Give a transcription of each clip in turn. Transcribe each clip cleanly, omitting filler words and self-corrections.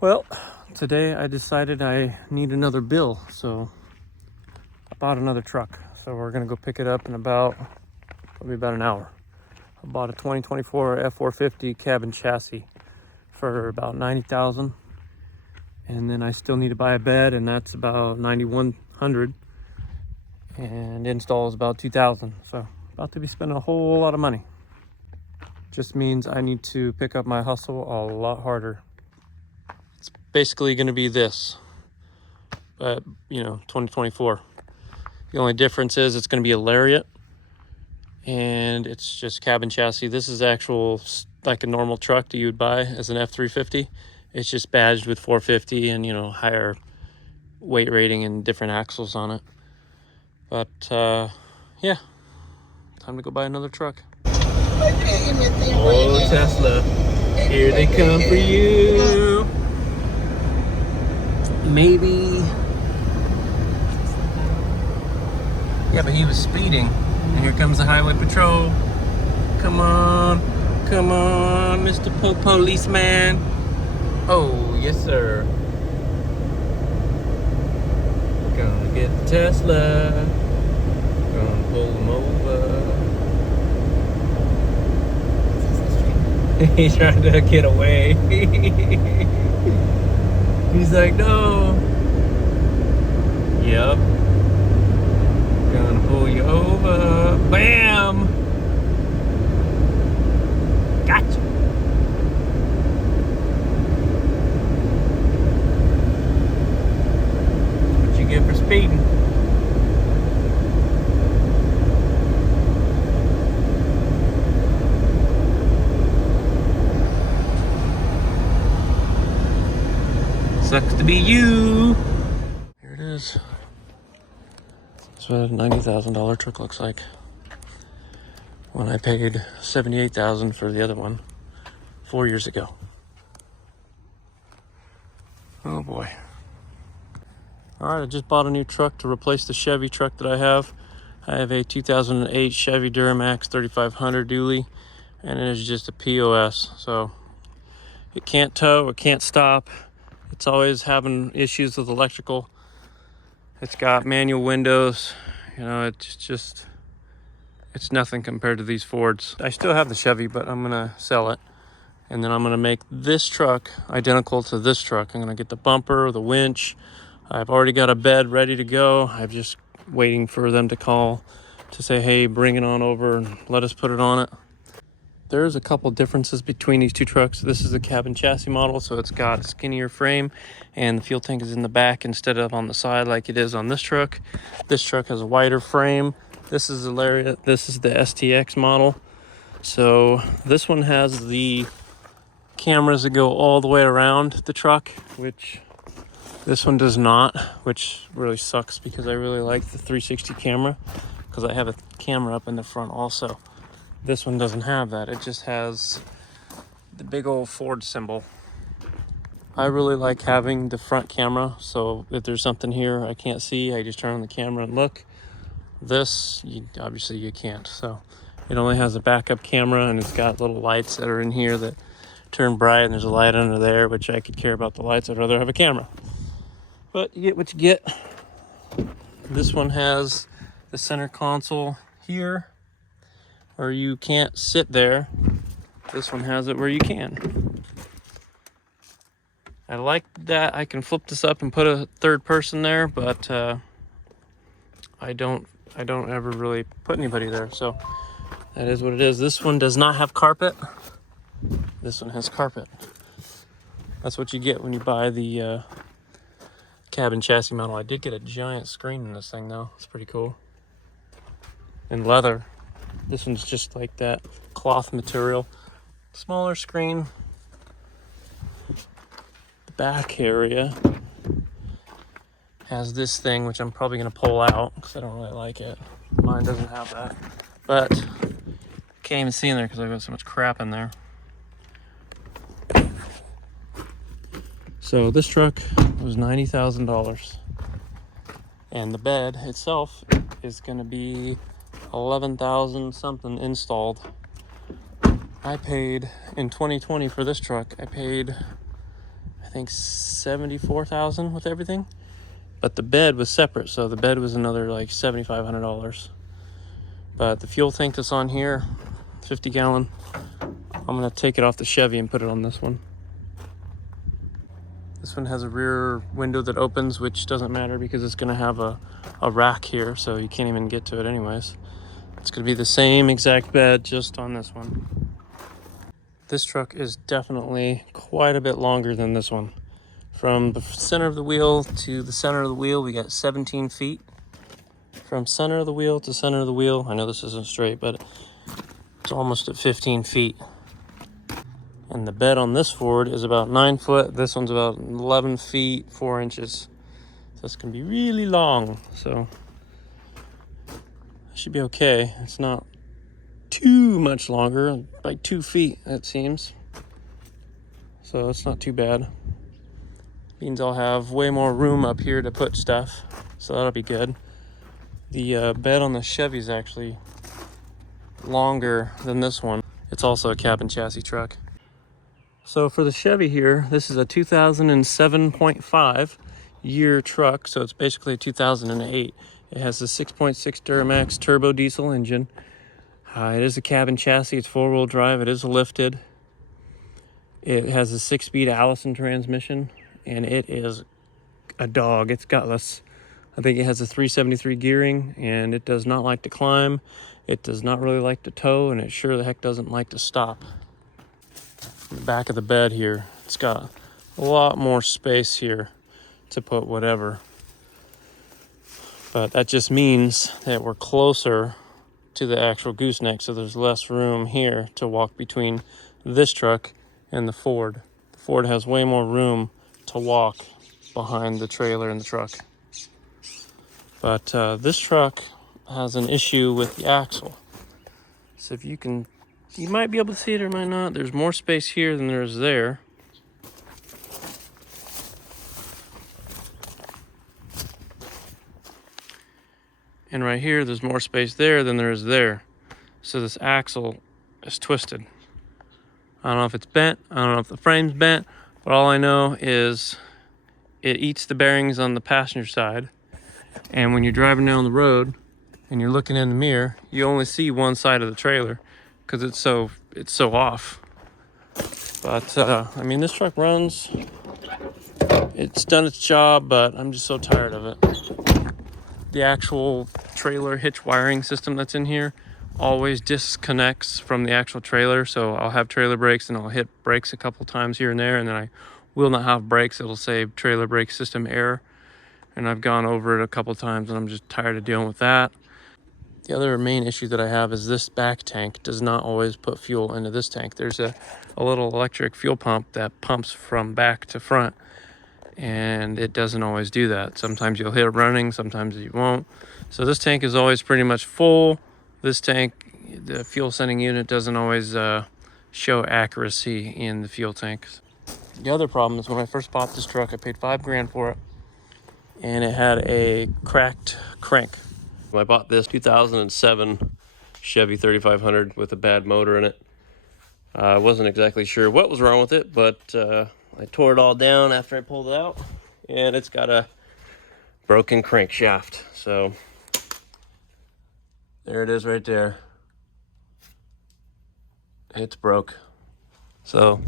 Well, today I decided I need another bill, so I bought another truck. So we're gonna go pick it up in probably about an hour. I bought a 2024 f-450 cabin chassis for about 90,000, and then I still need to buy a bed, and that's about 9,100, and install is about 2,000. So about to be spending a whole lot of money. Just means I need to pick up my hustle a lot harder. It's basically going to be this, but 2024. The only difference is it's going to be a Lariat, and it's just cabin chassis. This is actual, like a normal truck that you would buy as an F-350. It's just badged with 450 and higher weight rating and different axles on it. But yeah, time to go buy another truck. Oh, Tesla, here they come for you. Maybe. Yeah, but he was speeding, and here comes the highway patrol. Come on, Mr. Policeman. Oh, yes, sir. Gonna get the Tesla. Gonna pull him over. He's trying to get away. He's like, no. Yep. Gonna pull you over. Bam! Gotcha. What you get for speeding? Sucks to be you. Here it is. That's what a $90,000 truck looks like. When I paid $78,000 for the other one 4 years ago. Oh boy. Alright, I just bought a new truck to replace the Chevy truck that I have. I have a 2008 Chevy Duramax 3500 dually, and it is just a POS. So it can't tow, it can't stop. It's always having issues with electrical. It's got manual windows. It's nothing compared to these Fords. I still have the Chevy, but I'm gonna sell it. And then I'm gonna make this truck identical to this truck. I'm gonna get the bumper, the winch. I've already got a bed ready to go. I'm just waiting for them to call to say, hey, bring it on over and let us put it on it. There's a couple differences between these two trucks. This is a cabin chassis model, so it's got a skinnier frame, and the fuel tank is in the back instead of on the side like it is on this truck. This truck has a wider frame. This is the Lariat. This is the STX model. So this one has the cameras that go all the way around the truck, which this one does not, which really sucks because I really like the 360 camera because I have a camera up in the front also. This one doesn't have that. It just has the big old Ford symbol. I really like having the front camera, so if there's something here I can't see, I just turn on the camera and look. This, obviously you can't. So it only has a backup camera, and it's got little lights that are in here that turn bright, and there's a light under there, which I could care about the lights. I'd rather have a camera. But you get what you get. This one has the center console here, or you can't sit there. This one has it where you can. I like that I can flip this up and put a third person there, but I don't ever really put anybody there, so that is what it is. This one does not have carpet. This one has carpet. That's what you get when you buy the cabin chassis model. I did get a giant screen in this thing though. It's pretty cool. And leather. This one's just like that cloth material. Smaller screen. The back area has this thing, which I'm probably going to pull out because I don't really like it. Mine doesn't have that. But can't even see in there because I've got so much crap in there. So this truck was $90,000. And the bed itself is going to be 11,000 something installed. I paid in 2020 for this truck, I I think 74,000 with everything. But the bed was separate, so the bed was another like $7,500. But the fuel tank that's on here, 50 gallon, I'm gonna take it off the Chevy and put it on this one. This one has a rear window that opens, which doesn't matter because it's gonna have a rack here, so you can't even get to it anyways. It's gonna be the same exact bed, just on this one. This truck is definitely quite a bit longer than this one. From the center of the wheel to the center of the wheel, we got 17 feet. From center of the wheel to center of the wheel, I know this isn't straight, but it's almost at 15 feet. And the bed on this Ford is about 9 foot. This one's about 11 feet, 4 inches. So it's gonna be really long. So it should be okay. It's not too much longer, like 2 feet, it seems. So it's not too bad. Means I'll have way more room up here to put stuff. So that'll be good. The bed on the Chevy is actually longer than this one. It's also a cab and chassis truck. So for the Chevy here, this is a 2007.5 year truck. So it's basically a 2008. It has a 6.6 Duramax turbo diesel engine. It is a cab and chassis. It's 4-wheel drive. It is lifted. It has a 6-speed Allison transmission, and it is a dog. It's gutless. I think it has a 373 gearing, and it does not like to climb. It does not really like to tow, and it sure the heck doesn't like to stop. The back of the bed here, it's got a lot more space here to put whatever. But that just means that we're closer to the actual gooseneck, so there's less room here to walk between this truck and the Ford. The Ford has way more room to walk behind the trailer and the truck. But this truck has an issue with the axle. So if you might be able to see it or might not. There's more space here than there is there. And right here, there's more space there than there is there. So this axle is twisted. I don't know if it's bent. I don't know if the frame's bent. But all I know is it eats the bearings on the passenger side. And when you're driving down the road and you're looking in the mirror, you only see one side of the trailer because it's so off. But I mean, this truck runs. It's done its job, but I'm just so tired of it. The actual trailer hitch wiring system that's in here always disconnects from the actual trailer. So I'll have trailer brakes and I'll hit brakes a couple times here and there, and then I will not have brakes. It'll say trailer brake system error. And I've gone over it a couple times and I'm just tired of dealing with that. The other main issue that I have is this back tank does not always put fuel into this tank. There's a little electric fuel pump that pumps from back to front, and it doesn't always do that. Sometimes you'll hit it running, sometimes you won't. So this tank is always pretty much full. This tank, the fuel sending unit, doesn't always show accuracy in the fuel tanks. The other problem is when I first bought this truck, I paid $5,000 for it, and it had a cracked crank. I bought this 2007 Chevy 3500 with a bad motor in it. I wasn't exactly sure what was wrong with it, but I tore it all down after I pulled it out, and it's got a broken crankshaft. So there it is right there. It's broke. So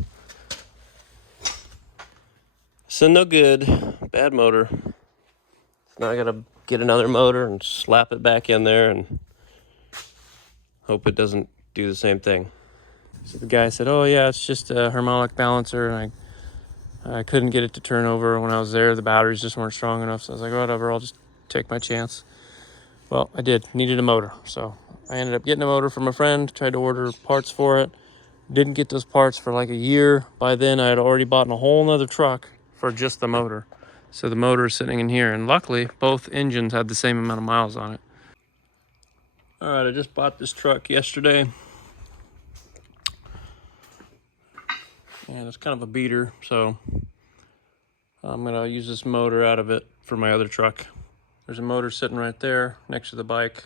it's no good. Bad motor. Now I gotta get another motor and slap it back in there and hope it doesn't do the same thing. So the guy said, oh yeah, it's just a harmonic balancer, and I couldn't get it to turn over when I was there. The batteries just weren't strong enough. So I was like, whatever, I'll just take my chance. Well, I needed a motor. So I ended up getting a motor from a friend, tried to order parts for it. Didn't get those parts for like a year. By then I had already bought a whole nother truck for just the motor. So the motor is sitting in here, and luckily both engines had the same amount of miles on it. All right, I just bought this truck yesterday. And it's kind of a beater, so I'm gonna use this motor out of it for my other truck. There's a motor sitting right there next to the bike,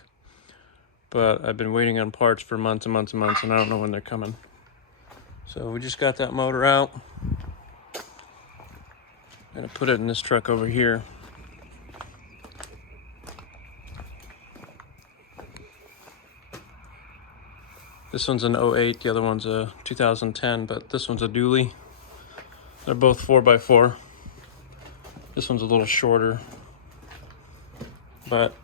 but I've been waiting on parts for months and months and months, and I don't know when they're coming. So we just got that motor out. I'm gonna put it in this truck over here. This one's an 08, the other one's a 2010, but this one's a dually. They're both 4x4. This one's a little shorter, but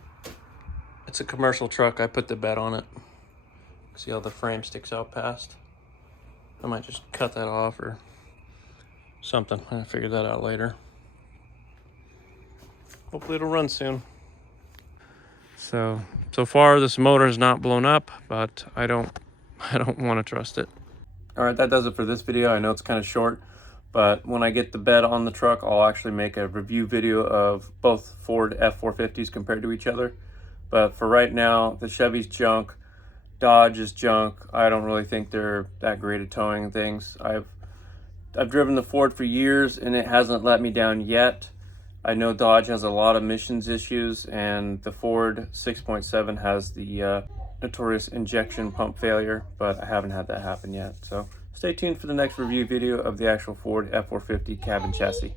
it's a commercial truck. I put the bed on it. See how the frame sticks out past? I might just cut that off or something. I'm gonna figure that out later. Hopefully it'll run soon. So far this motor has not blown up, but I don't want to trust it. All right, that does it for this video. I know it's kind of short, but when I get the bed on the truck, I'll actually make a review video of both Ford F-450s compared to each other. But for right now, the Chevy's junk, Dodge is junk. I don't really think they're that great at towing things. I've driven the Ford for years and it hasn't let me down yet. I know Dodge has a lot of emissions issues, and the Ford 6.7 has the notorious injection pump failure, but I haven't had that happen yet. So stay tuned for the next review video of the actual Ford F-450 cab and chassis.